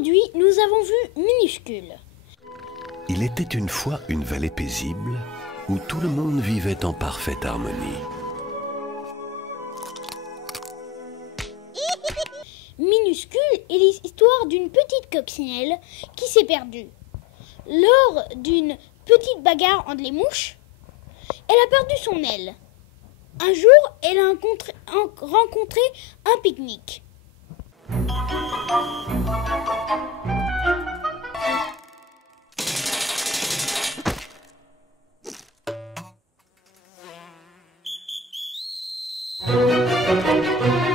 Aujourd'hui, nous avons vu Minuscule. Il était une fois une vallée paisible où tout le monde vivait en parfaite harmonie. Minuscule est l'histoire d'une petite coccinelle qui s'est perdue. Lors d'une petite bagarre entre les mouches, elle a perdu son aile. Un jour, elle a rencontré un pique-nique.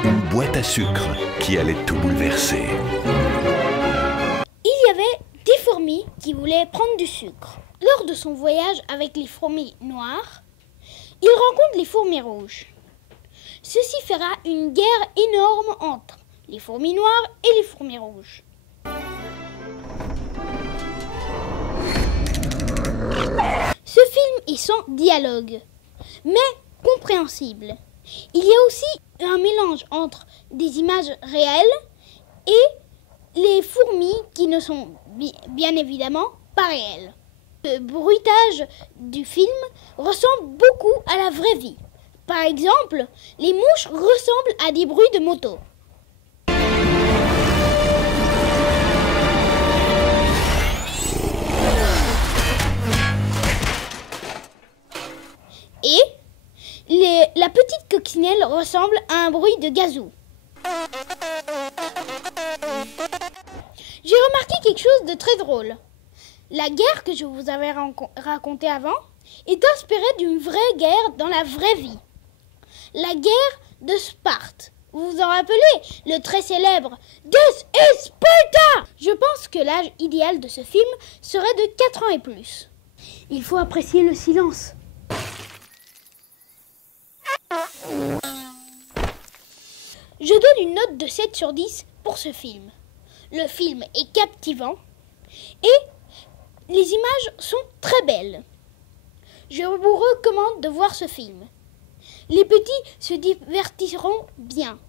Une boîte à sucre qui allait tout bouleverser. Il y avait des fourmis qui voulaient prendre du sucre. Lors de son voyage avec les fourmis noires, il rencontre les fourmis rouges. Ceci fera une guerre énorme entre les fourmis noires et les fourmis rouges. Ce film est sans dialogue, mais compréhensible. Il y a aussi un mélange entre des images réelles et les fourmis qui ne sont bien évidemment pas réelles. Le bruitage du film ressemble beaucoup à la vraie vie. Par exemple, les mouches ressemblent à des bruits de moto. Et la petite coccinelle ressemble à un bruit de gazou. J'ai remarqué quelque chose de très drôle. La guerre que je vous avais racontée avant est inspirée d'une vraie guerre dans la vraie vie. La guerre de Sparte. Vous vous en rappelez? Le très célèbre « This is Sparta !» Je pense que l'âge idéal de ce film serait de 4 ans et plus. Il faut apprécier le silence. Je donne une note de 7 sur 10 pour ce film. Le film est captivant et les images sont très belles. Je vous recommande de voir ce film. Les petits se divertiront bien.